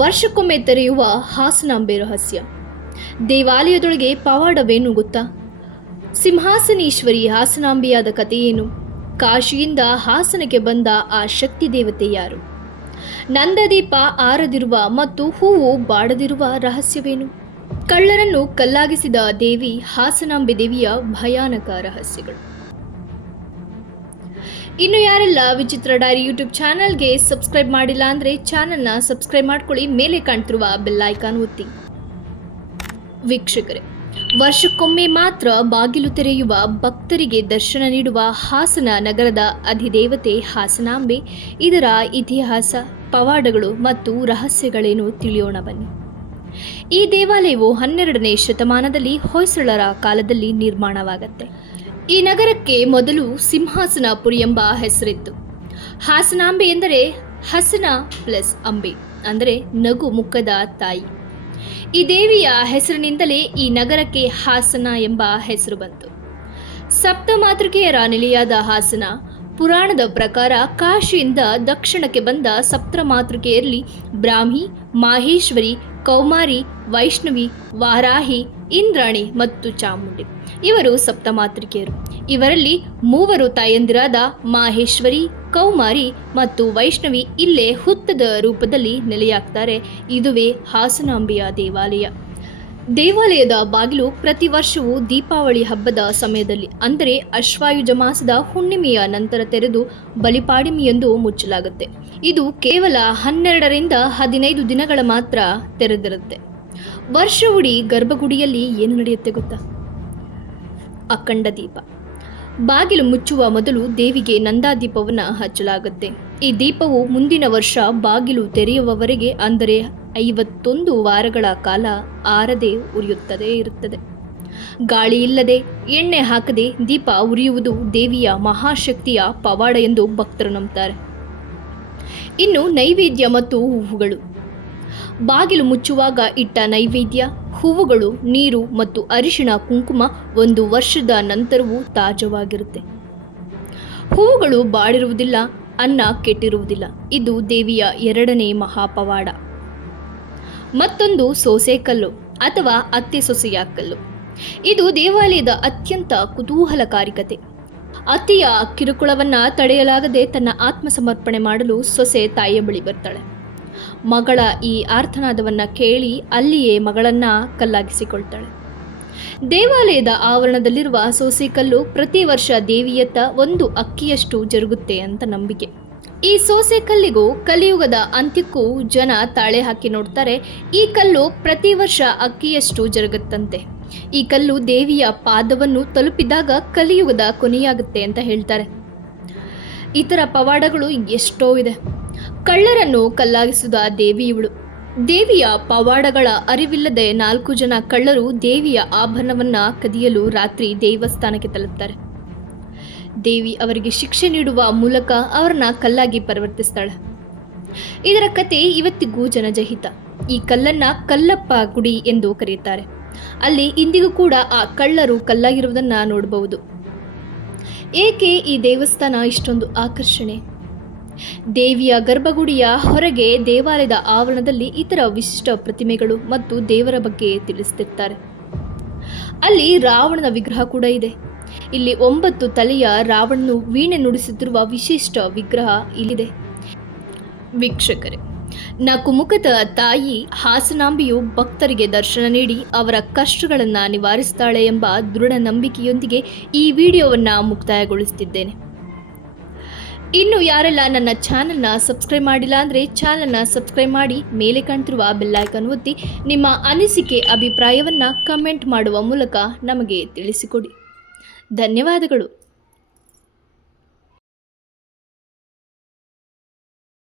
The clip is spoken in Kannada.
ವರ್ಷಕ್ಕೊಮ್ಮೆ ತೆರೆಯುವ ಹಾಸನಾಂಬೆ ರಹಸ್ಯ. ದೇವಾಲಯದೊಳಗೆ ಪವಾಡವೇನು ಗೊತ್ತಾ? ಸಿಂಹಾಸನೇಶ್ವರಿ ಹಾಸನಾಂಬೆಯಾದ ಕಥೆಯೇನು? ಕಾಶಿಯಿಂದ ಹಾಸನಕ್ಕೆ ಬಂದ ಆ ಶಕ್ತಿ ದೇವತೆ ಯಾರು? ನಂದದೀಪ ಆರದಿರುವ ಮತ್ತು ಹೂವು ಬಾಡದಿರುವ ರಹಸ್ಯವೇನು? ಕಳ್ಳರನ್ನು ಕಲ್ಲಾಗಿಸಿದ ದೇವಿ ಹಾಸನಾಂಬೆ ದೇವಿಯ ಭಯಾನಕ ರಹಸ್ಯಗಳು. ಇನ್ನು ಯಾರೆಲ್ಲ ವಿಚಿತ್ರ ಡೈರಿ ಯೂಟ್ಯೂಬ್ ಚಾನಲ್ಗೆ ಸಬ್ಸ್ಕ್ರೈಬ್ ಮಾಡಿಲ್ಲ ಅಂದರೆ ಚಾನಲ್ನ ಸಬ್ಸ್ಕ್ರೈಬ್ ಮಾಡ್ಕೊಳ್ಳಿ, ಮೇಲೆ ಕಾಣ್ತಿರುವ ಬೆಲ್ ಐಕಾನ್ ಒತ್ತಿ. ವೀಕ್ಷಕರೇ, ವರ್ಷಕ್ಕೊಮ್ಮೆ ಮಾತ್ರ ಬಾಗಿಲು ತೆರೆಯುವ ಭಕ್ತರಿಗೆ ದರ್ಶನ ನೀಡುವ ಹಾಸನ ನಗರದ ಅಧಿದೇವತೆ ಹಾಸನಾಂಬೆ. ಇದರ ಇತಿಹಾಸ, ಪವಾಡಗಳು ಮತ್ತು ರಹಸ್ಯಗಳೇನು ತಿಳಿಯೋಣ ಬನ್ನಿ. ಈ ದೇವಾಲಯವು 12ನೇ ಶತಮಾನದಲ್ಲಿ ಹೊಯ್ಸಳರ ಕಾಲದಲ್ಲಿ ನಿರ್ಮಾಣವಾಗತ್ತೆ. ಈ ನಗರಕ್ಕೆ ಮೊದಲು ಸಿಂಹಾಸನಪುರಿ ಎಂಬ ಹೆಸರಿತ್ತು. ಹಾಸನಾಂಬೆ ಎಂದರೆ ಹಸನ ಪ್ಲಸ್ ಅಂಬೆ, ಅಂದರೆ ನಗು ಮುಖದ ತಾಯಿ. ಈ ದೇವಿಯ ಹೆಸರಿನಿಂದಲೇ ಈ ನಗರಕ್ಕೆ ಹಾಸನ ಎಂಬ ಹೆಸರು ಬಂತು. ಸಪ್ತಮಾತೃಕೆಯರ ನೆಲೆಯಾದ ಹಾಸನ, ಪುರಾಣದ ಪ್ರಕಾರ ಕಾಶಿಯಿಂದ ದಕ್ಷಿಣಕ್ಕೆ ಬಂದ ಸಪ್ತಮಾತೃಕೆಯರಲ್ಲಿ ಬ್ರಾಹ್ಮಿ, ಮಾಹೇಶ್ವರಿ, ಕೌಮಾರಿ, ವೈಷ್ಣವಿ, ವಾರಾಹಿ, ಇಂದ್ರಾಣಿ ಮತ್ತು ಚಾಮುಂಡಿ ಇವರು ಸಪ್ತಮಾತೃಕೆಯರು. ಇವರಲ್ಲಿ ಮೂವರು ತಾಯಂದಿರಾದ ಮಾಹೇಶ್ವರಿ, ಕೌಮಾರಿ ಮತ್ತು ವೈಷ್ಣವಿ ಇಲ್ಲೇ ಹುತ್ತದ ರೂಪದಲ್ಲಿ ನೆಲೆಯಾಗ್ತಾರೆ. ಇದುವೇ ಹಾಸನಾಂಬೆಯ ದೇವಾಲಯ. ದೇವಾಲಯದ ಬಾಗಿಲು ಪ್ರತಿ ವರ್ಷವೂ ದೀಪಾವಳಿ ಹಬ್ಬದ ಸಮಯದಲ್ಲಿ, ಅಂದರೆ ಅಶ್ವಾಯುಜ ಮಾಸದ ಹುಣ್ಣಿಮೆಯ ನಂತರ ತೆರೆದು ಬಲಿಪಾಡಿಮೆಯೆಂದು ಮುಚ್ಚಲಾಗುತ್ತೆ. ಇದು ಕೇವಲ 12ರಿಂದ 15 ದಿನಗಳ ಮಾತ್ರ ತೆರೆದಿರುತ್ತೆ. ವರ್ಷವಿಡೀ ಗರ್ಭಗುಡಿಯಲ್ಲಿ ಏನು ನಡೆಯುತ್ತೆ ಗೊತ್ತಾ? ಅಖಂಡ ದೀಪ. ಬಾಗಿಲು ಮುಚ್ಚುವ ಮೊದಲು ದೇವಿಗೆ ನಂದಾದೀಪವನ್ನು ಹಚ್ಚಲಾಗುತ್ತೆ. ಈ ದೀಪವು ಮುಂದಿನ ವರ್ಷ ಬಾಗಿಲು ತೆರೆಯುವವರೆಗೆ, ಅಂದರೆ 51 ವಾರಗಳ ಕಾಲ ಆರದೆ ಉರಿಯುತ್ತಲೇ ಇರುತ್ತದೆ. ಗಾಳಿ ಇಲ್ಲದೆ, ಎಣ್ಣೆ ಹಾಕದೆ ದೀಪ ಉರಿಯುವುದು ದೇವಿಯ ಮಹಾಶಕ್ತಿಯ ಪವಾಡ ಎಂದು ಭಕ್ತರು ನಂಬುತ್ತಾರೆ. ಇನ್ನು ನೈವೇದ್ಯ ಮತ್ತು ಹೂವುಗಳು. ಬಾಗಿಲು ಮುಚ್ಚುವಾಗ ಇಟ್ಟ ನೈವೇದ್ಯ, ಹೂವುಗಳು, ನೀರು ಮತ್ತು ಅರಿಶಿಣ ಕುಂಕುಮ 1 ವರ್ಷದ ನಂತರವೂ ತಾಜವಾಗಿರುತ್ತೆ. ಹೂವುಗಳು ಬಾಡಿರುವುದಿಲ್ಲ, ಅನ್ನ ಕೆಟ್ಟಿರುವುದಿಲ್ಲ. ಇದು ದೇವಿಯ 2ನೇ ಮಹಾಪವಾಡ. ಮತ್ತೊಂದು ಸೋಸೆಕಲ್ಲು ಅಥವಾ ಅತ್ತೆ ಸೊಸೆಯ ಕಲ್ಲು. ಇದು ದೇವಾಲಯದ ಅತ್ಯಂತ ಕುತೂಹಲಕಾರಿ ಕತೆ. ಅತ್ತೆಯ ಕಿರುಕುಳವನ್ನು ತಡೆಯಲಾಗದೆ ತನ್ನ ಆತ್ಮಸಮರ್ಪಣೆ ಮಾಡಲು ಸೊಸೆ ತಾಯಿಯ ಬಳಿ ಬರ್ತಾಳೆ. ಮಗಳ ಈ ಆರ್ತನಾದವನ್ನು ಕೇಳಿ ಅಲ್ಲಿಯೇ ಮಗಳನ್ನ ಕಲ್ಲಾಗಿಸಿಕೊಳ್ತಾಳೆ. ದೇವಾಲಯದ ಆವರಣದಲ್ಲಿರುವ ಸೋಸೆಕಲ್ಲು ಪ್ರತಿ ವರ್ಷ ದೇವಿಯತ್ತ 1 ಅಕ್ಕಿಯಷ್ಟು ಜರುಗುತ್ತೆ ಅಂತ ನಂಬಿಕೆ. ಈ ಸೋಸೆಕಲ್ಲಿಗೂ ಕಲಿಯುಗದ ಅಂತ್ಯಕ್ಕೂ ಜನ ತಾಳೆ ಹಾಕಿ ನೋಡ್ತಾರೆ. ಈ ಕಲ್ಲು ಪ್ರತಿ ವರ್ಷ ಅಕ್ಕಿಯಷ್ಟು ಜರುಗುತ್ತಂತೆ. ಈ ಕಲ್ಲು ದೇವಿಯ ಪಾದವನ್ನು ತಲುಪಿದಾಗ ಕಲಿಯುಗದ ಕೊನೆಯಾಗುತ್ತೆ ಅಂತ ಹೇಳ್ತಾರೆ. ಇತರ ಪವಾಡಗಳು ಎಷ್ಟೋ ಇದೆ. ಕಳ್ಳರನ್ನು ಕಲ್ಲಾಗಿಸಿದ ದೇವಿ ಇವಳು. ದೇವಿಯ ಪವಾಡಗಳ ಅರಿವಿಲ್ಲದೆ 4 ಜನ ಕಳ್ಳರು ದೇವಿಯ ಆಭರಣವನ್ನು ಕದಿಯಲು ರಾತ್ರಿ ದೇವಸ್ಥಾನಕ್ಕೆ ತಲುಪ್ತಾರೆ. ದೇವಿ ಅವರಿಗೆ ಶಿಕ್ಷೆ ನೀಡುವ ಮೂಲಕ ಅವರನ್ನ ಕಲ್ಲಾಗಿ ಪರಿವರ್ತಿಸ್ತಾಳೆ. ಇದರ ಕತೆ ಇವತ್ತಿಗೂ ಜನಜಹಿತ. ಈ ಕಲ್ಲನ್ನ ಕಲ್ಲಪ್ಪ ಗುಡಿ ಎಂದು ಕರೆಯುತ್ತಾರೆ. ಅಲ್ಲಿ ಇಂದಿಗೂ ಕೂಡ ಆ ಕಳ್ಳರು ಕಲ್ಲಾಗಿರುವುದನ್ನು ನೋಡಬಹುದು. ಏಕೆ ಈ ದೇವಸ್ಥಾನ ಇಷ್ಟೊಂದು ಆಕರ್ಷಣೆ? ದೇವಿಯ ಗರ್ಭಗುಡಿಯ ಹೊರಗೆ ದೇವಾಲಯದ ಆವರಣದಲ್ಲಿ ಇತರ ವಿಶಿಷ್ಟ ಪ್ರತಿಮೆಗಳು ಮತ್ತು ದೇವರ ಬಗ್ಗೆ ತಿಳಿಸುತ್ತಿರ್ತಾರೆ. ಅಲ್ಲಿ ರಾವಣನ ವಿಗ್ರಹ ಕೂಡ ಇದೆ. ಇಲ್ಲಿ 9 ತಲೆಯ ರಾವಣನು ವೀಣೆ ನುಡಿಸುತ್ತಿರುವ ವಿಶಿಷ್ಟ ವಿಗ್ರಹ ಇಲ್ಲಿದೆ. ವೀಕ್ಷಕರೇ, 4 ಮುಖದ ತಾಯಿ ಹಾಸನಾಂಬೆಯು ಭಕ್ತರಿಗೆ ದರ್ಶನ ನೀಡಿ ಅವರ ಕಷ್ಟಗಳನ್ನು ನಿವಾರಿಸ್ತಾಳೆ ಎಂಬ ದೃಢ ನಂಬಿಕೆಯೊಂದಿಗೆ ಈ ವಿಡಿಯೋವನ್ನು ಮುಕ್ತಾಯಗೊಳಿಸುತ್ತಿದ್ದೇನೆ. ಇನ್ನು ಯಾರೆಲ್ಲ ನನ್ನ ಚಾನಲ್ನ ಸಬ್ಸ್ಕ್ರೈಬ್ ಮಾಡಿಲ್ಲ ಅಂದರೆ ಚಾನಲ್ನ ಸಬ್ಸ್ಕ್ರೈಬ್ ಮಾಡಿ, ಮೇಲೆ ಕಾಣ್ತಿರುವ ಬೆಲ್ ಐಕಾನ್ ಒತ್ತಿ. ನಿಮ್ಮ ಅನಿಸಿಕೆ, ಅಭಿಪ್ರಾಯವನ್ನು ಕಮೆಂಟ್ ಮಾಡುವ ಮೂಲಕ ನಮಗೆ ತಿಳಿಸಿಕೊಡಿ. ಧನ್ಯವಾದಗಳು.